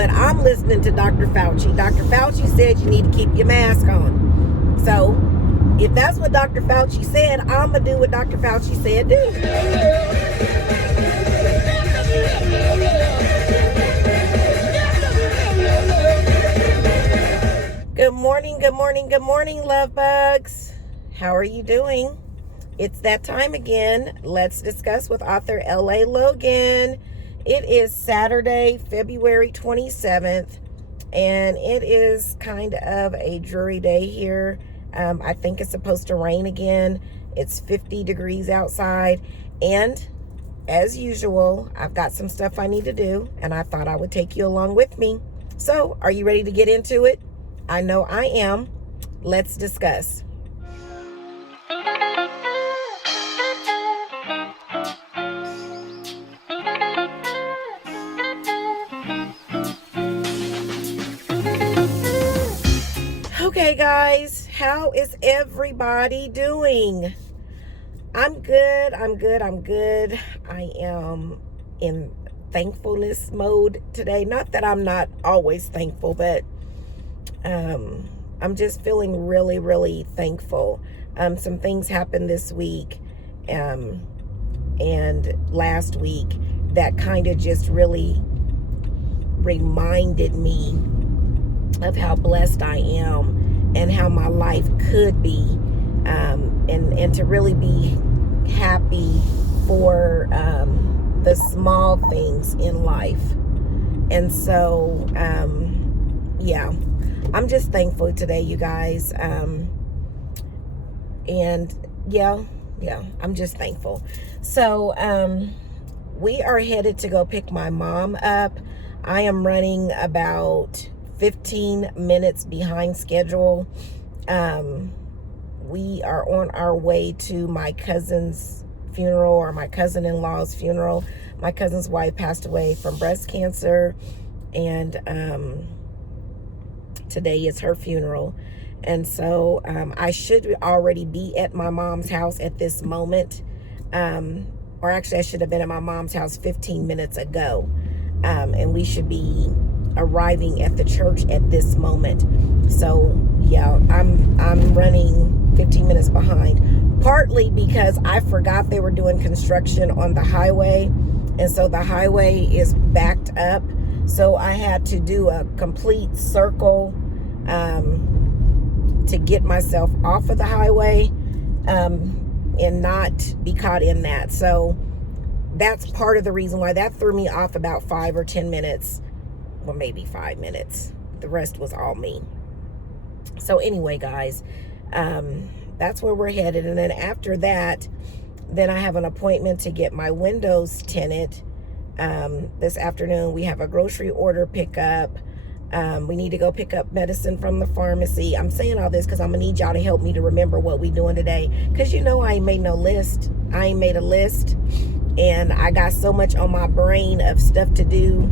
But I'm listening to Dr. Fauci. Dr. Fauci said you need to keep your mask on. So if that's what Dr. Fauci said, I'm going to do what Dr. Fauci said do. Good morning, good morning, good morning, love bugs. How are you doing? It's that time again. Let's discuss with author L.A. Logan. It is Saturday, February 27th, and it is kind of a dreary day here. I think it's supposed to rain again. It's 50 degrees outside, and as usual, I've got some stuff I need to do, and I thought I would take you along with me. So, are you ready to get into it? I know I am. Let's discuss. Okay, guys, how is everybody doing? I'm good. I am in thankfulness mode today. Not that I'm not always thankful, but I'm just feeling really, really thankful. Some things happened this week and last week that kind of just really reminded me of how blessed I am and how my life could be, and to really be happy for the small things in life. And so, yeah, I'm just thankful today, you guys. And yeah, I'm just thankful. So, we are headed to go pick my mom up. I am running about 15 minutes behind schedule. We are on our way to my cousin's funeral, or my cousin-in-law's funeral. My cousin's wife passed away from breast cancer, and today is her funeral. And so I should already be at my mom's house at this moment. Or actually, I should have been at my mom's house 15 minutes ago. And we should be arriving at the church at this moment. So yeah, I'm running 15 minutes behind, partly because I forgot they were doing construction on the highway, and so the highway is backed up. So I had to do a complete circle to get myself off of the highway and not be caught in that. So that's part of the reason why that threw me off about 5 or 10 minutes. Well, maybe 5 minutes. The rest was all me. So anyway, guys, that's where we're headed. And then after that, then I have an appointment to get my windows tinted. This afternoon, we have a grocery order pickup. We need to go pick up medicine from the pharmacy. I'm saying all this because I'm going to need y'all to help me to remember what we doing today. Because you know I ain't made no list. I ain't made a list. And I got so much on my brain of stuff to do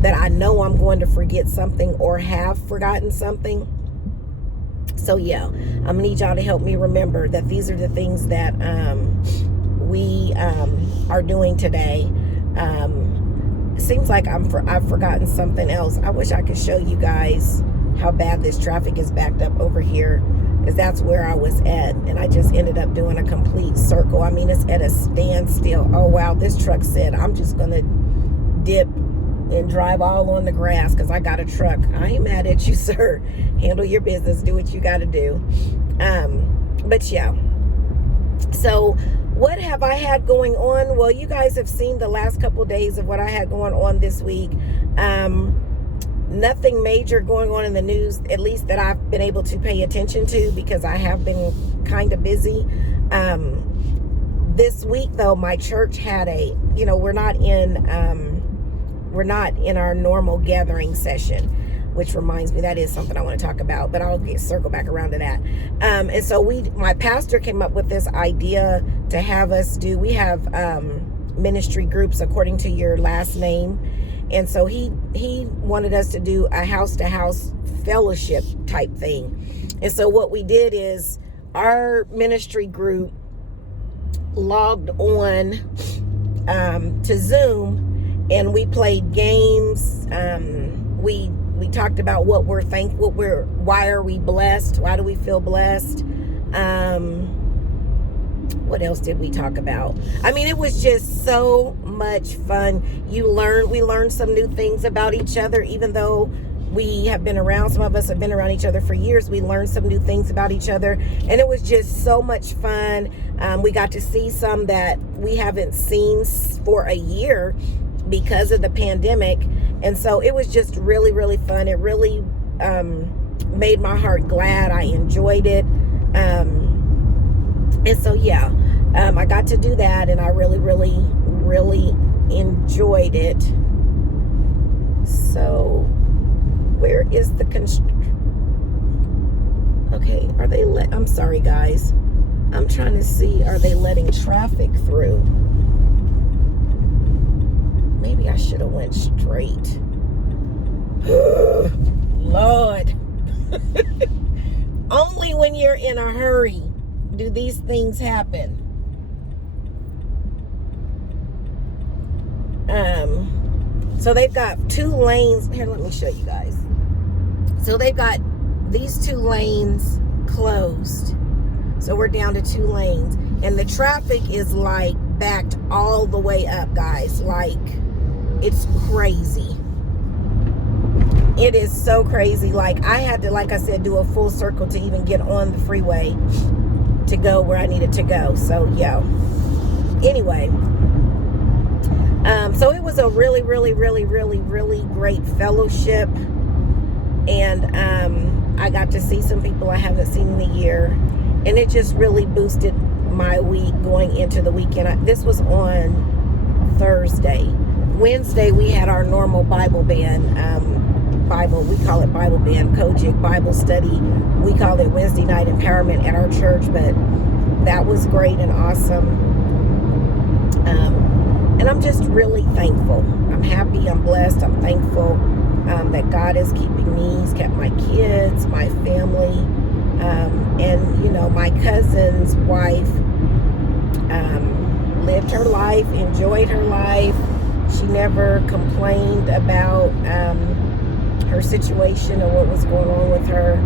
that I know I'm going to forget something or have forgotten something. So yeah, I'm gonna need y'all to help me remember that these are the things that we are doing today. It seems like I've forgotten something else. I wish I could show you guys how bad this traffic is backed up over here, because that's where I was at, and I just ended up doing a complete circle. I mean, it's at a standstill. Oh wow, this truck said I'm just gonna dip and drive all on the grass because I got a truck. I ain't mad at you, sir. Handle your business. Do what you got to do. But yeah. So what have I had going on? Well, you guys have seen the last couple of days of what I had going on this week. Nothing major going on in the news, at least that I've been able to pay attention to, because I have been kind of busy. This week, though, my church had we're not in our normal gathering session, which reminds me, that is something I want to talk about, but I'll circle back around to that. And so my pastor came up with this idea to have us we have ministry groups according to your last name. And so he wanted us to do a house-to-house fellowship type thing. And so what we did is our ministry group logged on to Zoom, and we played games. we talked about what we're thankful, why are we blessed? Why do we feel blessed? What else did we talk about? I mean, it was just so much fun. We learned some new things about each other, even though we have been around, some of us have been around each other for years. We learned some new things about each other, and it was just so much fun. We got to see some that we haven't seen for a year because of the pandemic, and so it was just really, really fun. It really made my heart glad. I enjoyed it. And so, yeah, I got to do that, and I really, really, really enjoyed it. So, where is the okay, are they I'm sorry, guys. I'm trying to see, are they letting traffic through? Maybe I should have went straight. Lord. Only when you're in a hurry do these things happen. So they've got 2 lanes. Here, let me show you guys. So they've got these 2 lanes closed. So we're down to 2 lanes. And the traffic is like backed all the way up, guys. Like, it's crazy. It is so crazy. Like, I had to, like I said, do a full circle to even get on the freeway to go where I needed to go. So, yeah. Anyway. So it was a really, really, really, really, really great fellowship. And I got to see some people I haven't seen in a year. And it just really boosted my week going into the weekend. This was on Thursday. Wednesday, we had our normal Bible band. We call it Bible band, Kojic Bible study. We call it Wednesday night empowerment at our church. But that was great and awesome. And I'm just really thankful. I'm happy, I'm blessed, I'm thankful that God is keeping me. He's kept my kids, my family, and, you know, my cousin's wife lived her life, enjoyed her life. She never complained about her situation or what was going on with her.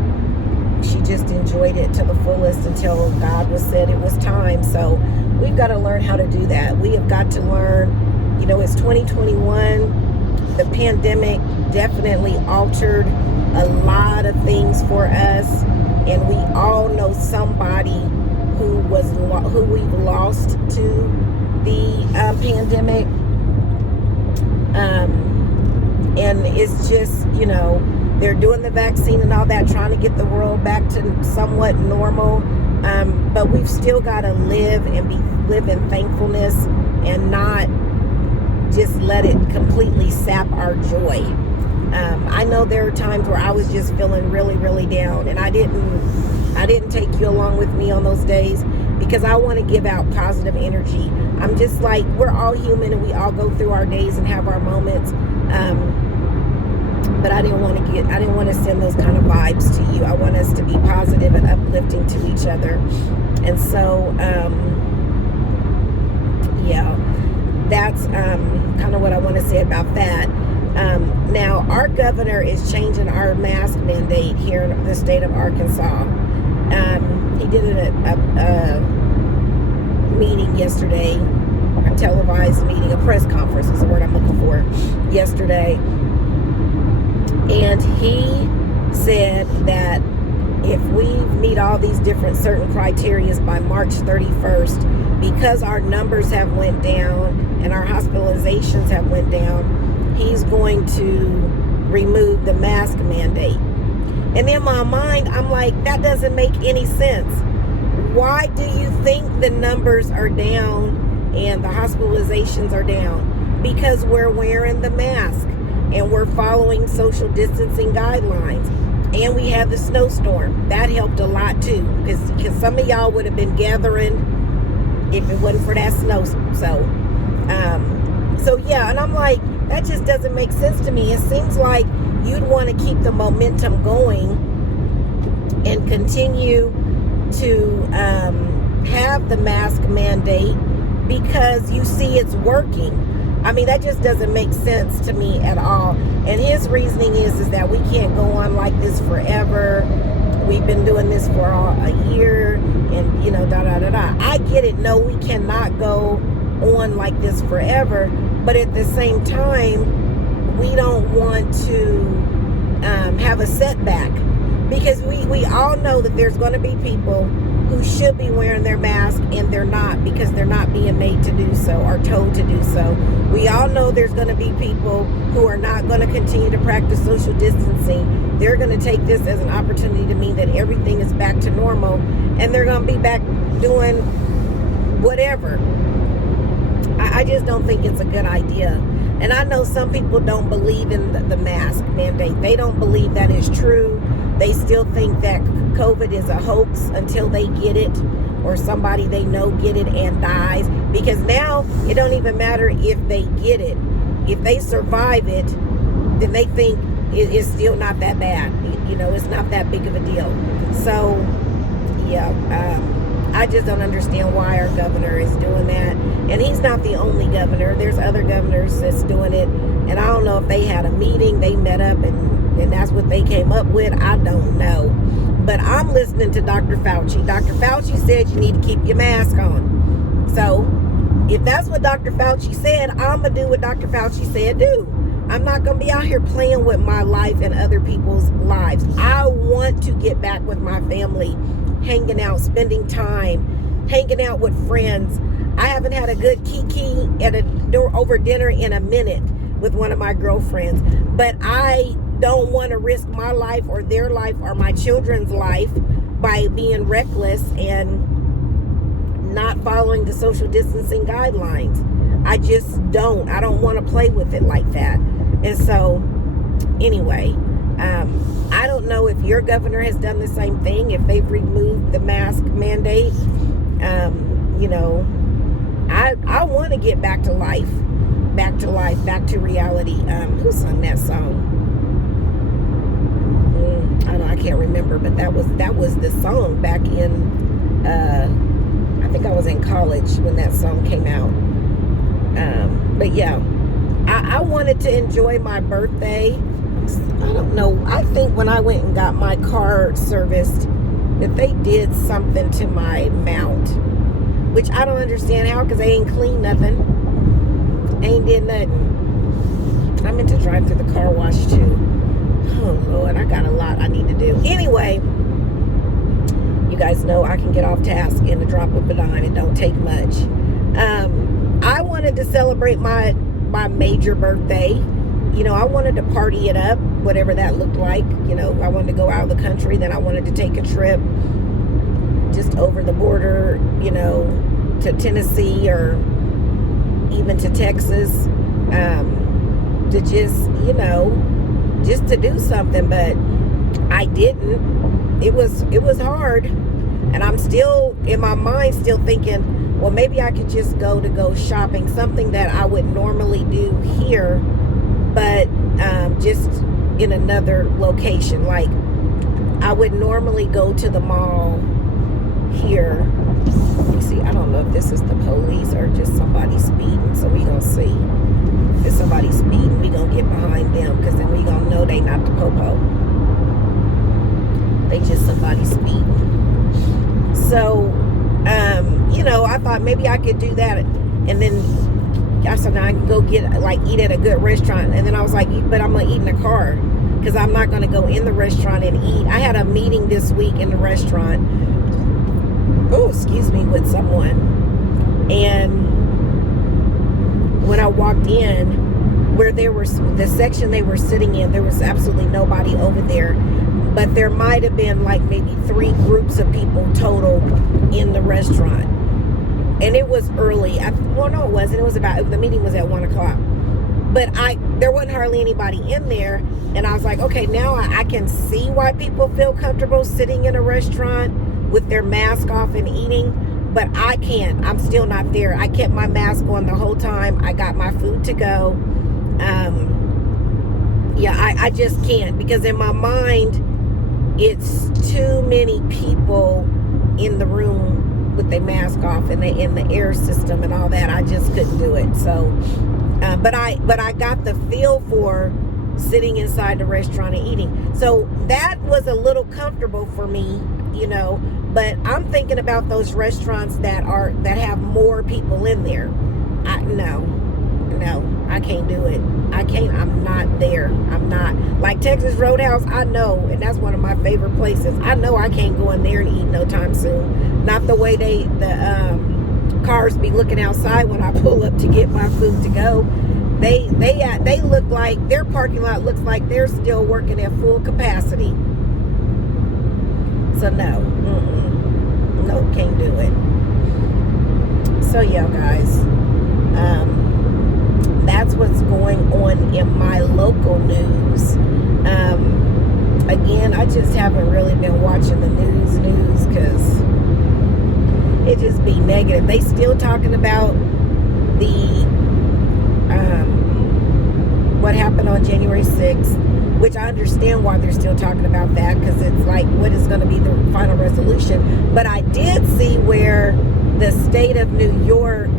She just enjoyed it to the fullest until God said it was time. So we've got to learn how to do that. We have got to learn, you know, it's 2021. The pandemic definitely altered a lot of things for us. And we all know somebody who we've lost to the pandemic. And it's just, you know, they're doing the vaccine and all that, trying to get the world back to somewhat normal. But we've still got to live in thankfulness and not just let it completely sap our joy. I know there are times where I was just feeling really, really down, and I didn't take you along with me on those days because I want to give out positive energy. I'm just like, we're all human and we all go through our days and have our moments. But I didn't want to send those kind of vibes to you. I want us to be positive and uplifting to each other. And so, yeah, that's kind of what I want to say about that. Now, our governor is changing our mask mandate here in the state of Arkansas. He did a meeting yesterday, a televised meeting, a press conference is the word I'm looking for, yesterday. And he said that if we meet all these different certain criteria by March 31st, because our numbers have went down and our hospitalizations have went down, he's going to remove the mask mandate. And in my mind, I'm like, that doesn't make any sense. Why do you think the numbers are down and the hospitalizations are down? Because we're wearing the mask and we're following social distancing guidelines. And we had the snowstorm. That helped a lot too, because some of y'all would have been gathering if it wasn't for that snow. So yeah, and I'm like, that just doesn't make sense to me. It seems like you'd want to keep the momentum going and continue to have the mask mandate because you see it's working. I mean, that just doesn't make sense to me at all. And his reasoning is that we can't go on like this forever. We've been doing this for a year, and da da da da. I get it. No, we cannot go on like this forever. But at the same time, we don't want to have a setback, because we all know that there's going to be people who should be wearing their mask and they're not, because they're not being made to do so or told to do so. We all know there's going to be people who are not going to continue to practice social distancing. They're going to take this as an opportunity to mean that everything is back to normal, and they're going to be back doing whatever. I just don't think it's a good idea. And I know some people don't believe in the mask mandate. They don't believe that is true. They still think that COVID is a hoax until they get it, or somebody they know get it and dies. Because now it don't even matter if they get it. If they survive it, then they think it's still not that bad. It's not that big of a deal. So, yeah, I just don't understand why our governor is doing that. And he's not the only governor. There's other governors that's doing it. And I don't know if they had a meeting, they met up, and that's what they came up with. I don't know. But I'm listening to Dr. Fauci. Dr. Fauci said you need to keep your mask on. So if that's what Dr. Fauci said, I'm going to do what Dr. Fauci said do. I'm not going to be out here playing with my life and other people's lives. I want to get back with my family, hanging out, spending time, hanging out with friends. I haven't had a good kiki over dinner in a minute with one of my girlfriends. But I don't want to risk my life or their life or my children's life by being reckless and not following the social distancing guidelines. I just don't. I don't want to play with it like that. And so, anyway, I don't know if your governor has done the same thing, if they've removed the mask mandate. I want to get back to life, back to reality. Who sung that song? I can't remember, but that was the song back in, I think I was in college when that song came out. But yeah, I wanted to enjoy my birthday. I don't know. I think when I went and got my car serviced, that they did something to my mount, which I don't understand how, because they ain't clean nothing. Ain't did nothing. I meant to drive through the car wash too. Oh Lord, I got a lot I need to do. Anyway, you guys know I can get off task in the drop of a dime. It don't take much. I wanted to celebrate my major birthday. I wanted to party it up, whatever that looked like. I wanted to go out of the country. Then I wanted to take a trip just over the border, to Tennessee or even to Texas, to just to do something. But I didn't. It was hard, and I'm still in my mind still thinking, well, maybe I could just go shopping, something that I would normally do here, but just in another location. Like, I would normally go to the mall here. Let me see. I don't know if this is the police or just somebody speeding, so we gonna see. If somebody speeding, we gonna get behind them, because then we gonna know they not the popo. They just somebody speeding. So, I thought maybe I could do that, and then I said, now I can go eat at a good restaurant. And then I was like, but I'm gonna eat in the car, because I'm not gonna go in the restaurant and eat. I had a meeting this week in the restaurant. With someone, and when I walked in, where the section they were sitting in, there was absolutely nobody over there, but there might have been like maybe 3 groups of people total in the restaurant, and it was early. No, it wasn't. It was the meeting was at 1:00, but there wasn't hardly anybody in there, and I was like, okay, now I can see why people feel comfortable sitting in a restaurant with their mask off and eating, but I can't. I'm still not there. I kept my mask on the whole time. I got my food to go. I just can't, because in my mind, it's too many people in the room with their mask off and in the air system and all that. I just couldn't do it. So But I got the feel for sitting inside the restaurant and eating. So that was a little comfortable for me, you know. But I'm thinking about those restaurants that have more people in there. No, I can't do it. I'm not there. I'm not. Like Texas Roadhouse, I know, and that's one of my favorite places. I know I can't go in there and eat no time soon. Not the way the cars be looking outside when I pull up to get my food to go. They look like their parking lot looks like they're still working at full capacity. So no, can't do it. So yeah, guys, that's what's going on in my local news. Again, I just haven't really been watching the news because it just be negative. They still talking about the what happened on January 6th, which I understand why they're still talking about that, because it's like, what is going to be the final resolution? But I did see where the state of New York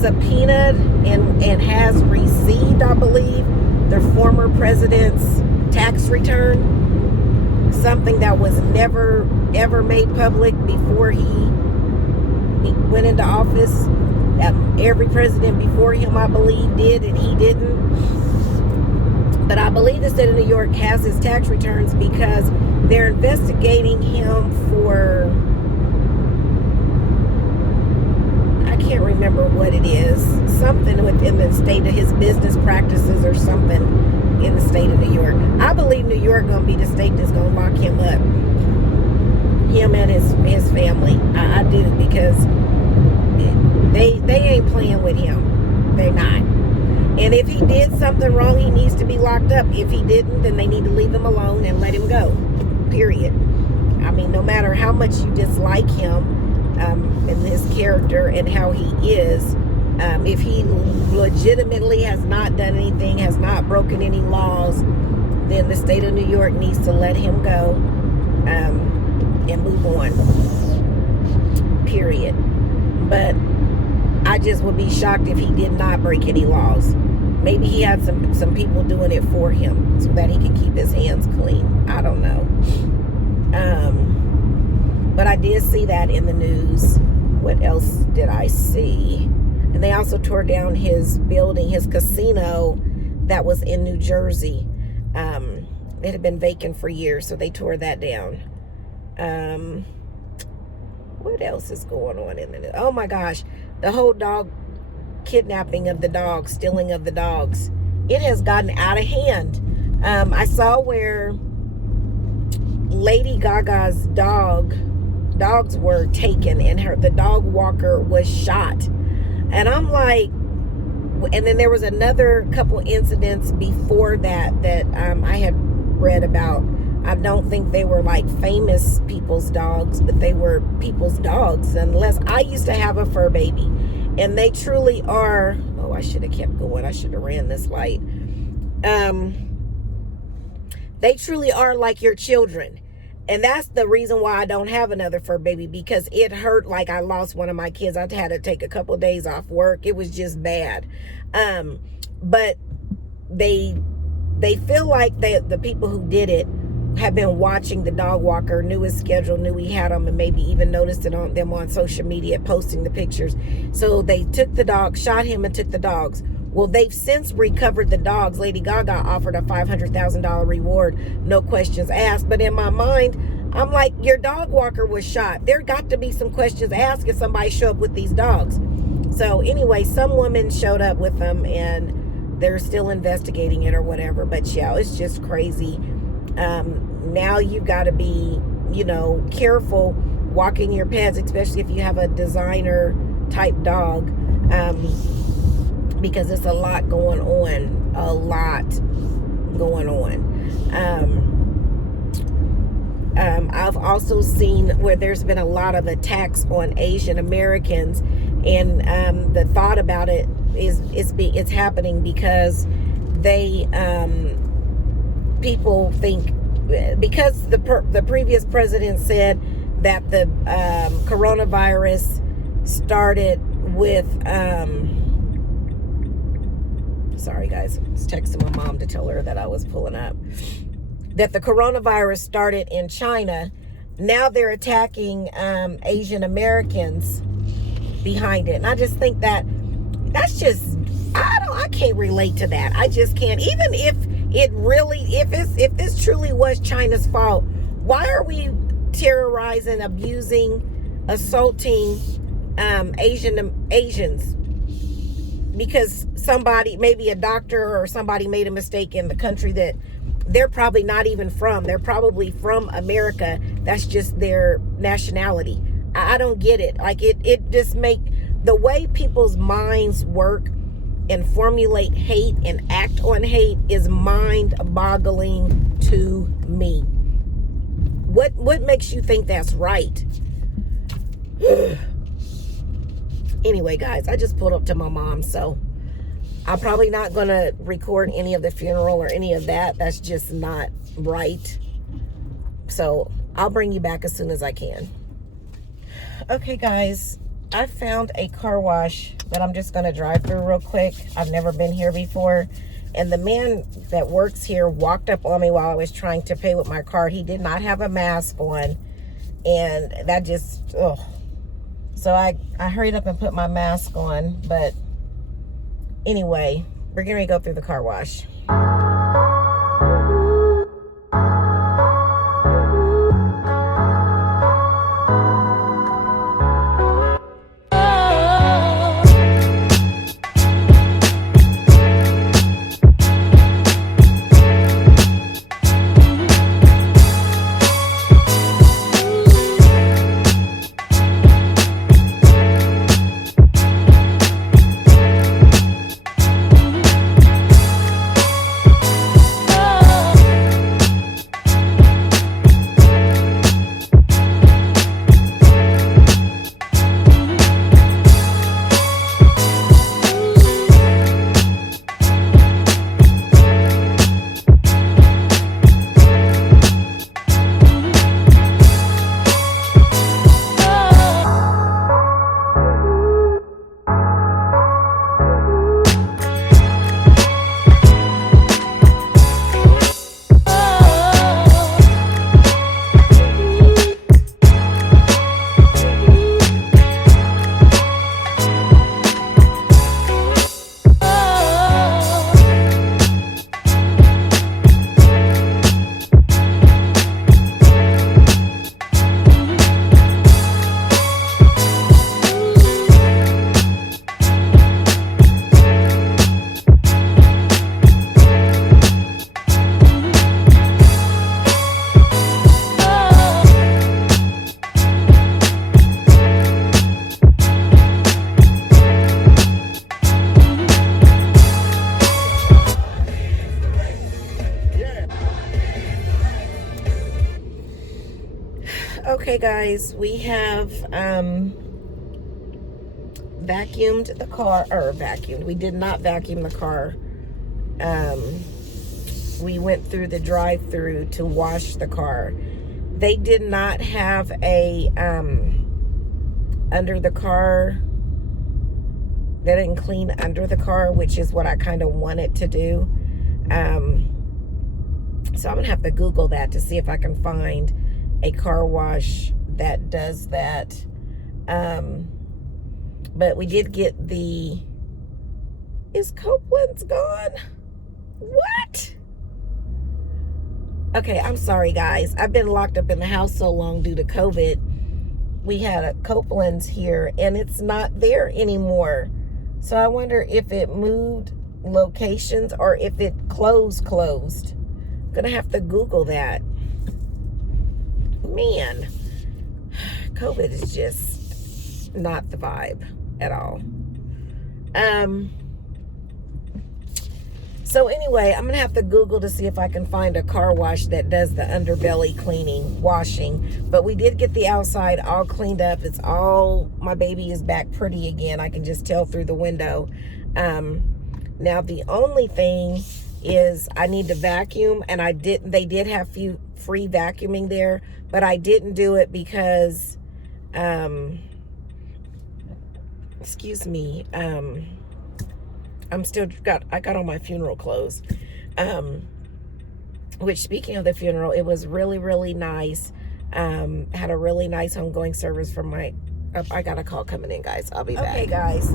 subpoenaed and has received, I believe, their former president's tax return, something that was never ever made public before he went into office. Every president before him, I believe, did, and he didn't. But I believe the state of New York has his tax returns because they're investigating him for, I can't remember what it is, something within the state of his business practices or something in the state of New York. I believe New York gonna be the state that's gonna lock him up, him and his family. I do, because they ain't playing with him. They're not. And if he did something wrong, he needs to be locked up. If he didn't, then they need to leave him alone and let him go. Period. I mean, no matter how much you dislike him and his character and how he is, if he legitimately has not done anything, has not broken any laws, then the state of New York needs to let him go and move on. Period. But I just would be shocked if he did not break any laws. Maybe he had some people doing it for him so that he can keep his hands clean. I don't know. But I did see that in the news. What else did I see? And they also tore down his building, his casino that was in New Jersey. It had been vacant for years, so they tore that down. What else is going on in the news? Oh my gosh, the whole dog kidnapping of the dogs, stealing of the dogs. It has gotten out of hand. I saw where Lady Gaga's dogs were taken and the dog walker was shot. And I'm like, and then there was another couple incidents before that I had read about. I don't think they were like famous people's dogs, but they were people's dogs. Unless I used to have a fur baby, and they truly are. Oh, I should have kept going. I should have ran this light. They truly are like your children. And that's the reason why I don't have another fur baby, because it hurt like I lost one of my kids. I had to take a couple of days off work. It was just bad. But they feel like the people who did it have been watching the dog walker, knew his schedule, knew he had them, and maybe even noticed it on them on social media, posting the pictures. So they took the dog, shot him, and took the dogs. Well, they've since recovered the dogs. Lady Gaga offered a $500,000 reward, no questions asked. But in my mind, I'm like, your dog walker was shot. There got to be some questions asked if somebody showed up with these dogs. So anyway, some woman showed up with them, and they're still investigating it or whatever. But yeah, it's just crazy. Now you've got to be, careful walking your pets, especially if you have a designer type dog, because it's a lot going on. I've also seen where there's been a lot of attacks on Asian Americans, and the thought about it is it's happening because people think, because the previous president said that the coronavirus started with Sorry, guys. I was texting my mom to tell her that I was pulling up. That the coronavirus started in China. Now they're attacking Asian Americans behind it. And I just think that's just, I can't relate to that. I just can't. Even if if this truly was China's fault, why are we terrorizing, abusing, assaulting Asians? Because somebody, maybe a doctor or somebody, made a mistake in the country that they're probably not even from. They're probably from America. That's just their nationality. I don't get it. Like, it just the way people's minds work and formulate hate and act on hate is mind-boggling to me. What makes you think that's right? Anyway, guys, I just pulled up to my mom, so I'm probably not going to record any of the funeral or any of that. That's just not right. So I'll bring you back as soon as I can. Okay, guys, I found a car wash that I'm just going to drive through real quick. I've never been here before. And the man that works here walked up on me while I was trying to pay with my card. He did not have a mask on. And that just, oh. So I hurried up and put my mask on. But anyway, we're going to go through the car wash. Okay, guys, we have vacuumed the car, we did not vacuum the car. We went through the drive-through to wash the car. They did not have a under the car. They didn't clean under the car, which is what I kind of wanted to do. So I'm gonna have to Google that to see if I can find a car wash that does that. But we did get is Copeland's gone? What? Okay, I'm sorry, guys. I've been locked up in the house so long due to COVID. We had a Copeland's here and it's not there anymore. So I wonder if it moved locations or if it closed. I'm gonna have to Google that. Man, COVID is just not the vibe at all. So anyway, I'm gonna have to Google to see if I can find a car wash that does the underbelly cleaning, washing. But we did get the outside all cleaned up. It's all, my baby is back pretty again. I can just tell through the window. Now the only thing is I need to vacuum, and they did have free vacuuming there, but I didn't do it because excuse me, I got on my funeral clothes. Which, speaking of the funeral, it was really, really nice. Had a really nice homegoing service from my, oh, I got a call coming in, guys. I'll be back. Okay, guys.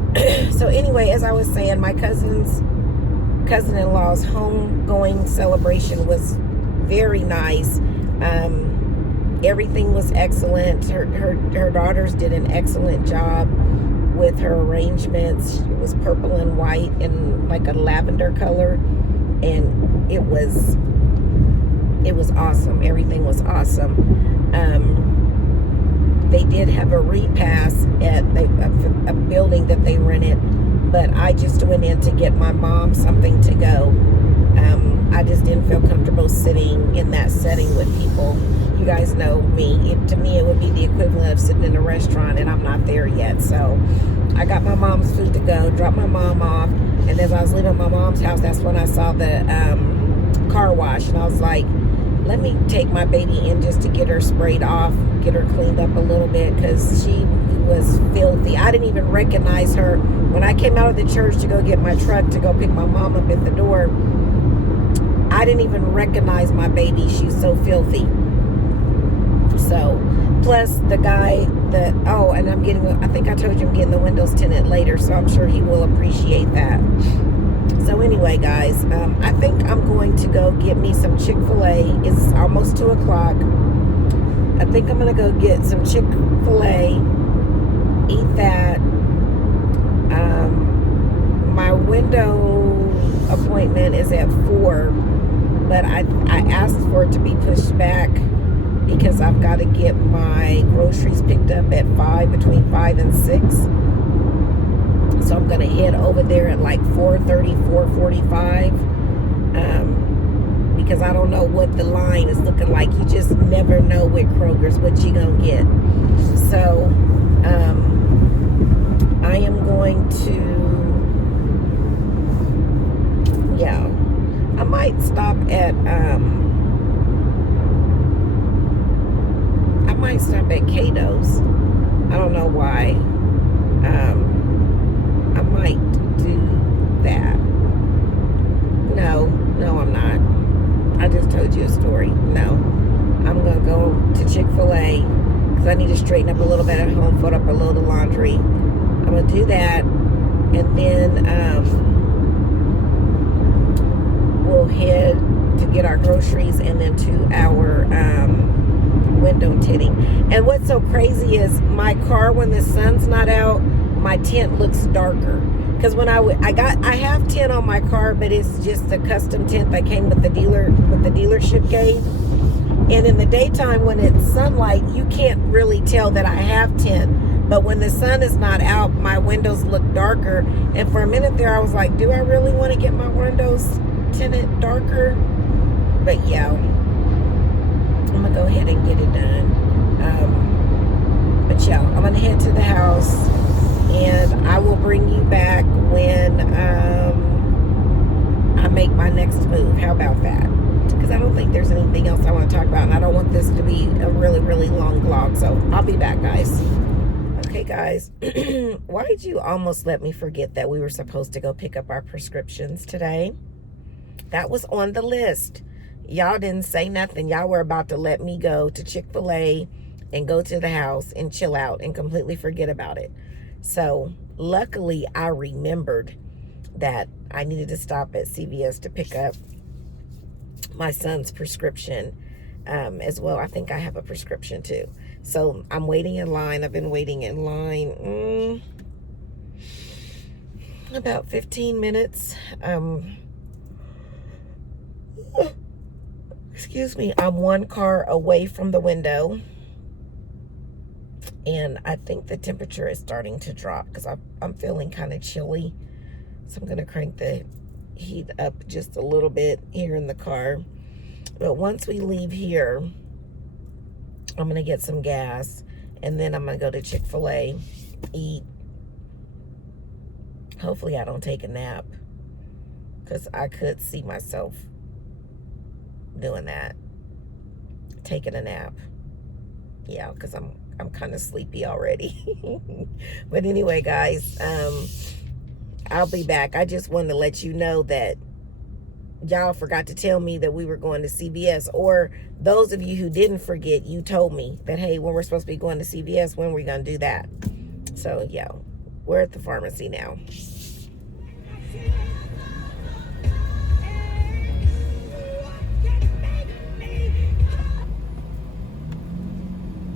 So anyway, as I was saying, my cousin-in-law's homegoing celebration was very nice. Everything was excellent. Her daughters did an excellent job with her arrangements. It was purple and white and like a lavender color, and it was awesome. Everything was awesome. They did have a repast at a building that they rented, but I just went in to get my mom something to go. I just didn't feel comfortable sitting in that setting with people. You guys know me. To me, it would be the equivalent of sitting in a restaurant, and I'm not there yet. So I got my mom's food to go, dropped my mom off, and as I was leaving my mom's house, that's when I saw the car wash, and I was like, let me take my baby in just to get her sprayed off, get her cleaned up a little bit, because she was filthy. I didn't even recognize her. When I came out of the church to go get my truck to go pick my mom up at the door, I didn't even recognize my baby. She's so filthy. So, plus the guy that, oh, and I think I told you I'm getting the windows tinted later, so I'm sure he will appreciate that. So anyway, guys, I think I'm going to go get me some Chick-fil-A. It's almost 2 o'clock. I think I'm going to go get some Chick-fil-A, eat that. My window appointment is at 4, but I asked for it to be pushed back because I've got to get my groceries picked up at 5, between 5 and 6. So I'm going to head over there at like 4:30, 4:45, because I don't know what the line is looking like. You just never know with Kroger's what you going to get. So I am going to, yeah, I might stop at, Cato's. I don't know why. I might do that. No, I'm not. I just told you a story. No, I'm going to go to Chick-fil-A because I need to straighten up a little bit at home, fold up a load of laundry. I'm going to do that, and then we'll head to get our groceries and then to our window tinting. And what's so crazy is my car, when the sun's not out, my tint looks darker. Because when I have tint on my car, but it's just a custom tint that came with the dealership gave. And in the daytime, when it's sunlight, you can't really tell that I have tint. But when the sun is not out, my windows look darker. And for a minute there, I was like, do I really want to get my windows tinted darker? But yeah, I'm going to go ahead and get it done. But yeah, I'm going to head to the house, and I will bring you back when I make my next move. How about that? Because I don't think there's anything else I want to talk about, and I don't want this to be a really, really long vlog. So I'll be back, guys. Okay, guys. Why did you almost let me forget that we were supposed to go pick up our prescriptions today? That was on the list. Y'all didn't say nothing. Y'all were about to let me go to Chick-fil-A and go to the house and chill out and completely forget about it. So luckily I remembered that I needed to stop at CVS to pick up my son's prescription as well. I think I have a prescription too. So I'm waiting in line. I've been waiting in line about 15 minutes. Excuse me. I'm one car away from the window, and I think the temperature is starting to drop because I'm feeling kind of chilly. So I'm going to crank the heat up just a little bit here in the car. But once we leave here, I'm going to get some gas, and then I'm going to go to Chick-fil-A, eat. Hopefully I don't take a nap, because I could see myself doing that, taking a nap. Yeah, because I'm kind of sleepy already. But anyway, guys, I'll be back. I just wanted to let you know that y'all forgot to tell me that we were going to CVS, or those of you who didn't forget, you told me that, hey, when we're supposed to be going to CVS, when we're going to do that. So, yeah, we're at the pharmacy now.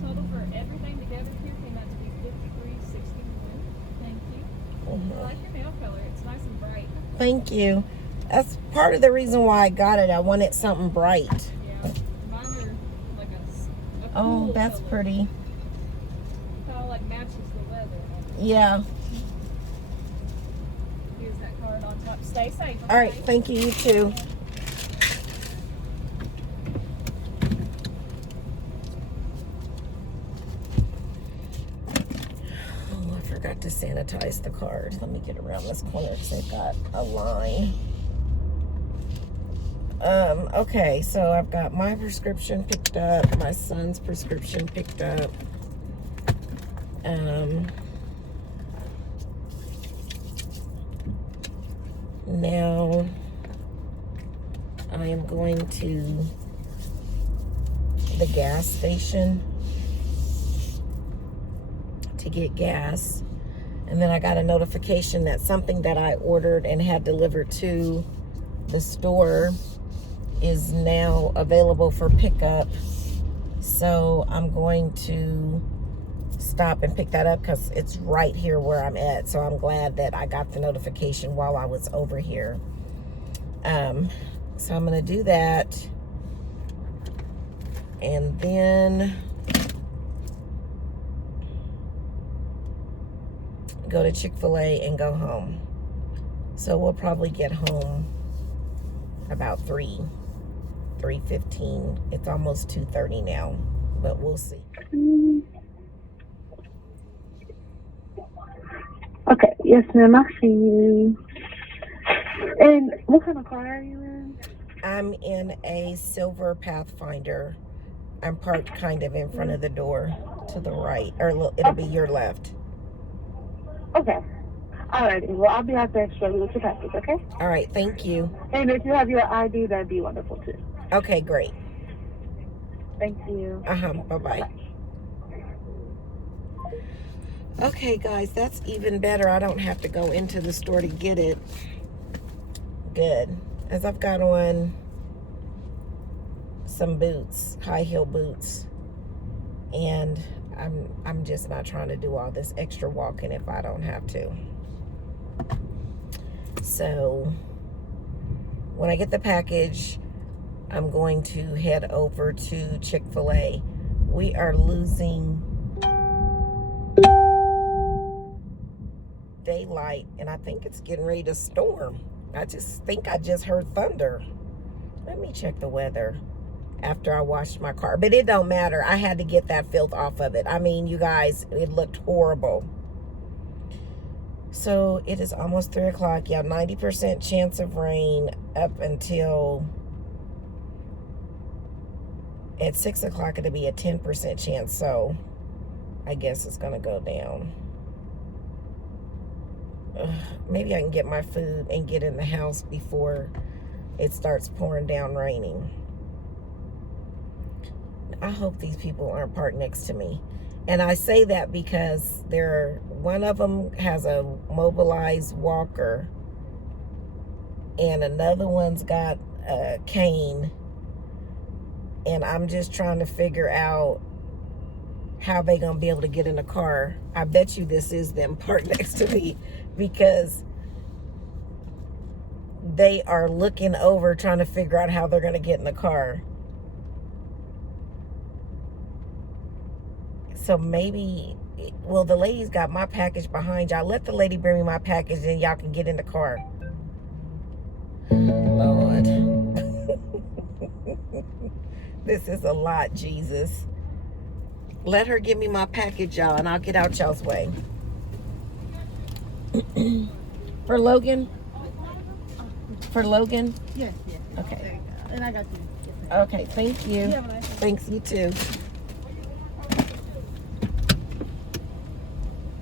Total for everything together here came out to be $53.61. Thank you. I like your nail color. It's nice and bright. Thank you. That's part of the reason why I got it. I wanted something bright. Yeah, mine are like a Oh, cool that's color. pretty. Kind of like matches the leather. Yeah. Here's that card on top. Stay safe. All right. Okay? Thank you. You too. Oh, I forgot to sanitize the card. Let me get around this corner because they've got a line. Okay, so I've got my prescription picked up, my son's prescription picked up. Now I am going to the gas station to get gas. And then I got a notification that something that I ordered and had delivered to the store is now available for pickup. So I'm going to stop and pick that up because it's right here where I'm at. So I'm glad that I got the notification while I was over here. So I'm going to do that. And then go to Chick-fil-A and go home. So we'll probably get home about 3:15. It's almost 2:30 now, but we'll see. Okay, yes ma'am, I see you. And what kind of car are you in? I'm in a silver Pathfinder. I'm parked kind of in front of the door to the right, or it'll be your left. Okay. Alrighty, well I'll be out there shortly with your package, okay? All right, thank you. And if you have your ID, that'd be wonderful too. Okay, great. Thank you. Bye-bye. Okay, guys, that's even better. I don't have to go into the store to get it. Good. As I've got on some boots, high heel boots, and I'm just not trying to do all this extra walking if I don't have to. So when I get the package, I'm going to head over to Chick-fil-A. We are losing daylight, and I think it's getting ready to storm. I just think I just heard thunder. Let me check the weather after I washed my car. But it don't matter. I had to get that filth off of it. I mean, you guys, it looked horrible. So it is almost 3 o'clock. Yeah, 90% chance of rain up until at 6 o'clock. It'll be a 10% chance. So I guess it's going to go down. Maybe I can get my food and get in the house before it starts pouring down raining. I hope these people aren't parked next to me. And I say that because one of them has a mobilized walker and another one's got a cane. And I'm just trying to figure out how they gonna be able to get in the car. I bet you this is them parked next to me, because they are looking over trying to figure out how they're gonna get in the car. So maybe, well, the lady's got my package behind y'all. Let the lady bring me my package and y'all can get in the car. Lord. This is a lot, Jesus. Let her give me my package, y'all, and I'll get out y'all's way. For Logan? For Logan? Yes. Okay. There you go. And I got you. Okay, thank you. You have a nice day. Thanks, you too.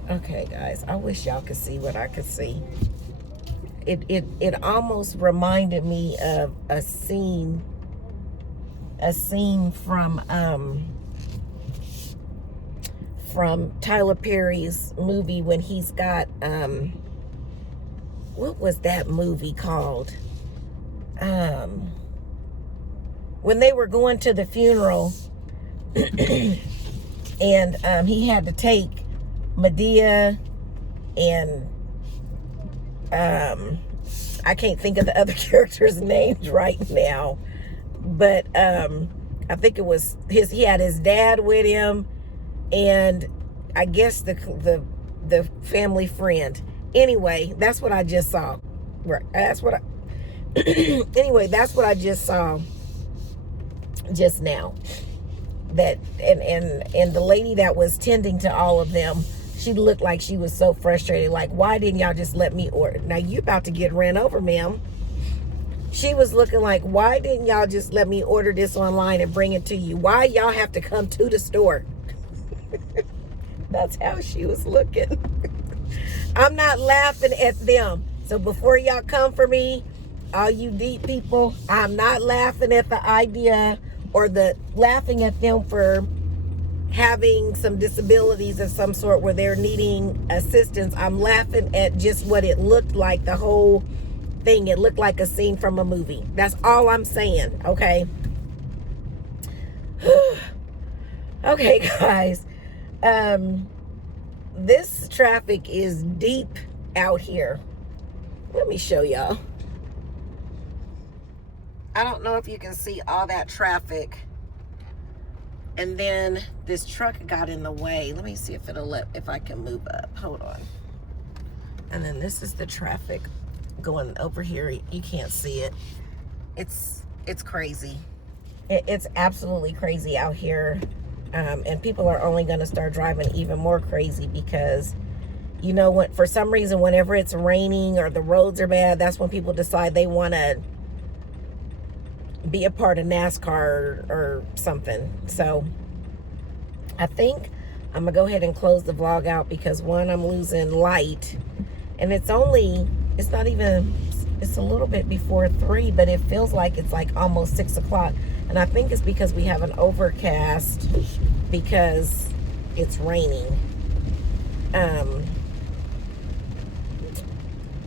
Okay, guys, I wish y'all could see what I could see. it almost reminded me of a scene from Tyler Perry's movie when he's got what was that movie called? When they were going to the funeral and he had to take Medea and I can't think of the other characters' names right now, but I think it was he had his dad with him, and I guess the family friend. Anyway, that's what I just saw. Right, that's what I anyway, that's what I just saw just now. That and the lady that was tending to all of them, she looked like she was so frustrated. Like, why didn't y'all just let me order? Now you about to get ran over, ma'am. She was looking like, why didn't y'all just let me order this online and bring it to you? Why y'all have to come to the store? That's how she was looking. I'm not laughing at them. So before y'all come for me, all you deep people, I'm not laughing at the idea or laughing at them for having some disabilities of some sort where they're needing assistance. I'm laughing at just what it looked like, the whole thing. It looked like a scene from a movie. That's all I'm saying, okay? Okay, guys. This traffic is deep out here. Let me show y'all. I don't know if you can see all that traffic. And then this truck got in the way. Let me see if I can move up. Hold on. And then this is the traffic going over here. You can't see it. It's crazy. It's absolutely crazy out here. And people are only going to start driving even more crazy because, you know, what? For some reason, whenever it's raining or the roads are bad, that's when people decide they want to be a part of NASCAR or something. So I think I'm gonna go ahead and close the vlog out because one, I'm losing light, and it's a little bit before 3, but it feels like it's like almost 6 o'clock. And I think it's because we have an overcast because it's raining.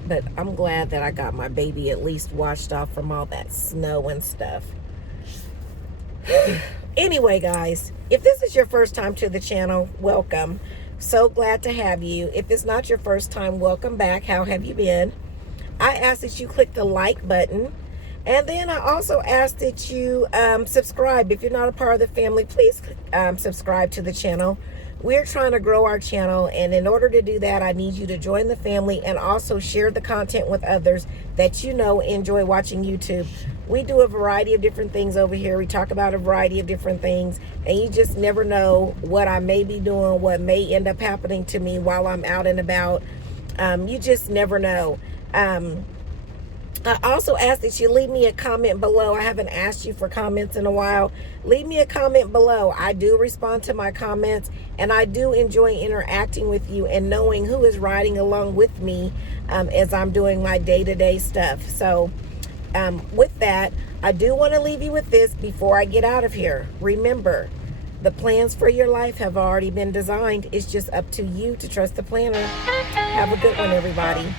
But I'm glad that I got my baby at least washed off from all that snow and stuff. Anyway, guys, if this is your first time to the channel, welcome. So glad to have you. If it's not your first time, welcome back. How have you been? I ask that you click the like button. And then I also ask that you subscribe. If you're not a part of the family, please subscribe to the channel. We're trying to grow our channel, and in order to do that, I need you to join the family and also share the content with others that you know enjoy watching YouTube. We do a variety of different things over here. We talk about a variety of different things, and you just never know what I may be doing, what may end up happening to me while I'm out and about. You just never know. I also ask that you leave me a comment below. I haven't asked you for comments in a while. Leave me a comment below. I do respond to my comments, and I do enjoy interacting with you and knowing who is riding along with me as I'm doing my day-to-day stuff. So with that, I do want to leave you with this before I get out of here. Remember, the plans for your life have already been designed. It's just up to you to trust the planner. Have a good one, everybody.